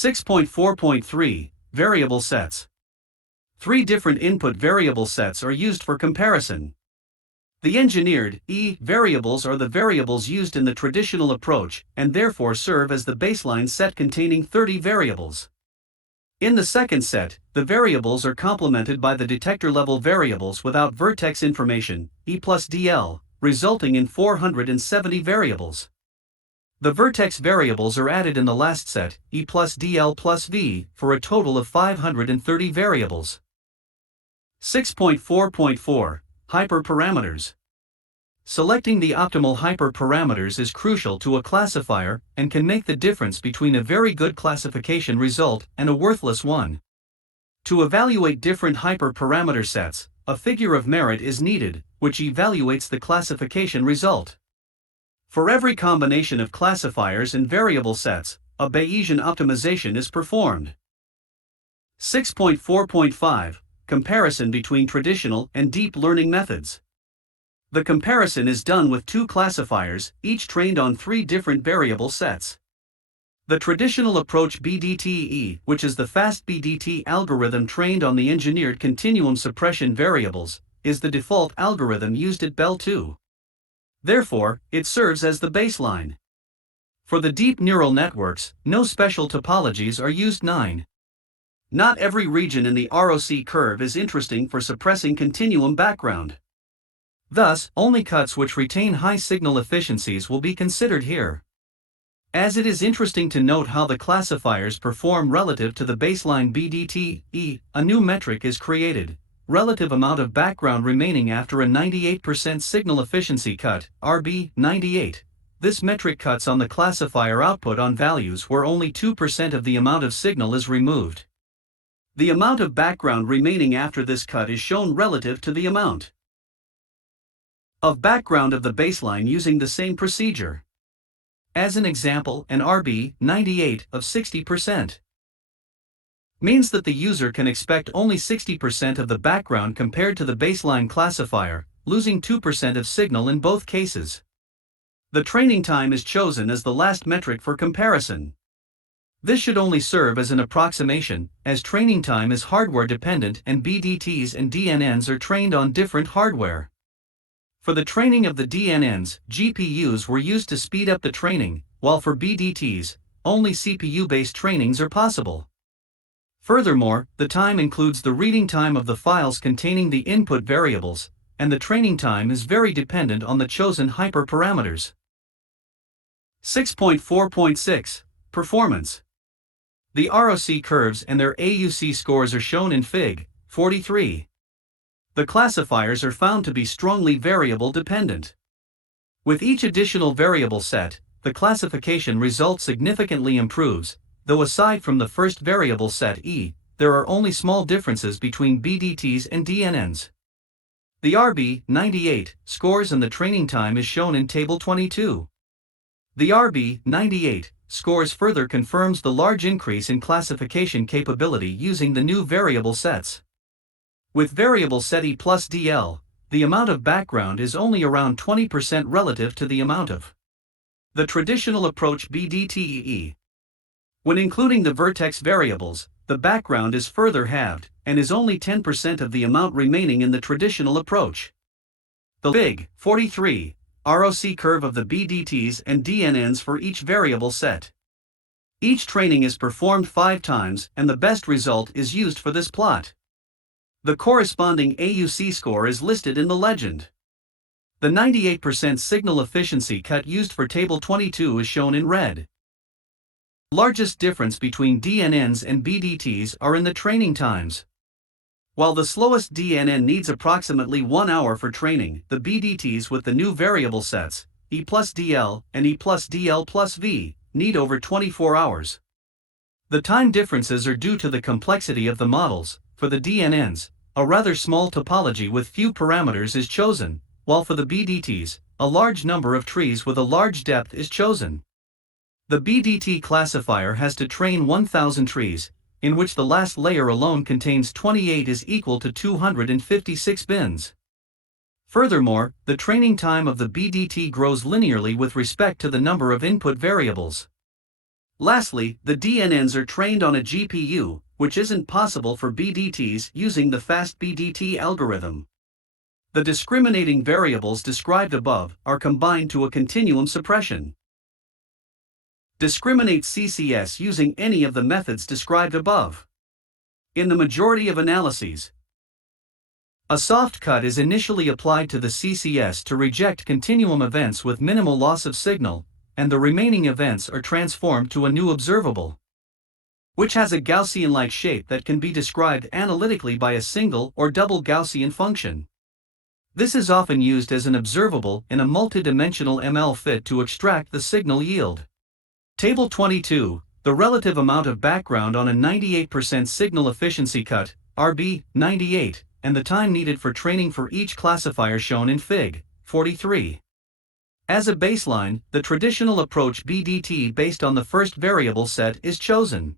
6.4.3 Variable sets. Three different input variable sets are used for comparison. The engineered variables are the variables used in the traditional approach and therefore serve as the baseline set containing 30 variables. In the second set, the variables are complemented by the detector-level variables without vertex information, E plus DL, resulting in 470 variables. The vertex variables are added in the last set, E plus DL plus V, for a total of 530 variables. 6.4.4 Hyperparameters. Selecting the optimal hyperparameters is crucial to a classifier and can make the difference between a very good classification result and a worthless one. To evaluate different hyperparameter sets, a figure of merit is needed, which evaluates the classification result. For every combination of classifiers and variable sets, a Bayesian optimization is performed. 6.4.5 Comparison between traditional and deep learning methods. The comparison is done with two classifiers, each trained on three different variable sets. The traditional approach BDTE, which is the fast BDT algorithm trained on the engineered continuum suppression variables, is the default algorithm used at Belle 2. Therefore, it serves as the baseline. For the deep neural networks, no special topologies are used. 9. Not every region in the ROC curve is interesting for suppressing continuum background. Thus, only cuts which retain high signal efficiencies will be considered here. As it is interesting to note how the classifiers perform relative to the baseline BDTE, a new metric is created, relative amount of background remaining after a 98% signal efficiency cut, RB98. This metric cuts on the classifier output on values where only 2% of the amount of signal is removed. The amount of background remaining after this cut is shown relative to the amount of background of the baseline using the same procedure. As an example, an RB98 of 60% means that the user can expect only 60% of the background compared to the baseline classifier, losing 2% of signal in both cases. The training time is chosen as the last metric for comparison. This should only serve as an approximation, as training time is hardware dependent and BDTs and DNNs are trained on different hardware. For the training of the DNNs, GPUs were used to speed up the training, while for BDTs, only CPU-based trainings are possible. Furthermore, the time includes the reading time of the files containing the input variables, and the training time is very dependent on the chosen hyperparameters. 6.4.6 Performance. The ROC curves and their AUC scores are shown in Fig. 43. The classifiers are found to be strongly variable dependent. With each additional variable set, the classification result significantly improves, though aside from the first variable set E, there are only small differences between BDTs and DNNs. The RB98 scores and the training time is shown in Table 22. The RB98 scores further confirms the large increase in classification capability using the new variable sets. With variable set E plus DL, the amount of background is only around 20% relative to the amount of the traditional approach BDTE. When including the vertex variables, the background is further halved, and is only 10% of the amount remaining in the traditional approach. The Fig. 43 ROC curve of the BDTs and DNNs for each variable set. Each training is performed 5 times and the best result is used for this plot. The corresponding AUC score is listed in the legend. The 98% signal efficiency cut used for Table 22 is shown in red. Largest difference between DNNs and BDTs are in the training times. While the slowest DNN needs approximately 1 hour for training, the BDTs with the new variable sets, E plus DL and E plus DL plus V, need over 24 hours. The time differences are due to the complexity of the models. For the DNNs, a rather small topology with few parameters is chosen, while for the BDTs, a large number of trees with a large depth is chosen. The BDT classifier has to train 1000 trees, in which the last layer alone contains 28 is equal to 256 bins. Furthermore, the training time of the BDT grows linearly with respect to the number of input variables. Lastly, the DNNs are trained on a GPU, which isn't possible for BDTs using the fast BDT algorithm. The discriminating variables described above are combined to a continuum suppression. Discriminate CCS using any of the methods described above. In the majority of analyses, a soft cut is initially applied to the CCS to reject continuum events with minimal loss of signal, and the remaining events are transformed to a new observable, which has a Gaussian-like shape that can be described analytically by a single or double Gaussian function. This is often used as an observable in a multidimensional ML fit to extract the signal yield. Table 22, the relative amount of background on a 98% signal efficiency cut, RB98, and the time needed for training for each classifier shown in Fig. 43. As a baseline, the traditional approach BDT based on the first variable set is chosen.